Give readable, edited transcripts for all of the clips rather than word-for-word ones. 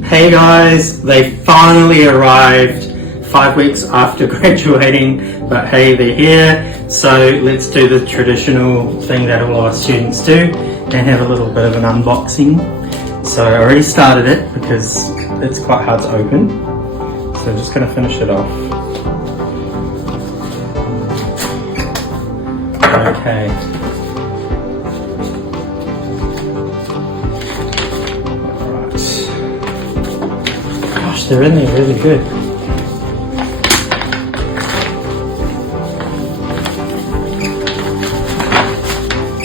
Hey guys, they finally arrived 5 weeks after graduating, but hey, they're here. So let's do the traditional thing that all our students do and have a little bit of an unboxing. So I already started it because it's quite hard to open. So I'm just going to finish it off. Okay. Gosh, they're in there really good.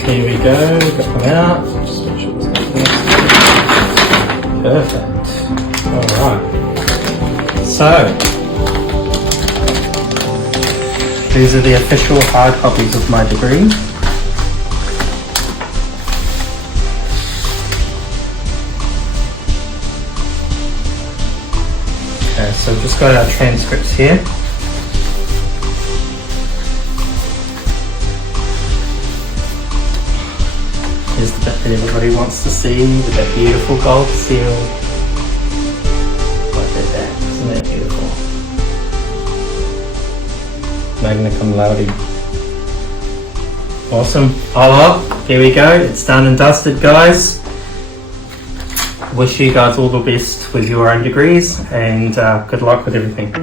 Here we go, got them out. Just make sure there's nothing else. Perfect. Alright. So, these are the official hard copies of my degree. Okay, so we've just got our transcripts here. Here's the bit that everybody wants to see with that beautiful gold seal. Look at that, isn't that beautiful? Magna cum laude. Awesome. Oh well, here we go. It's done and dusted, guys. Wish you guys all the best with your own degrees and good luck with everything.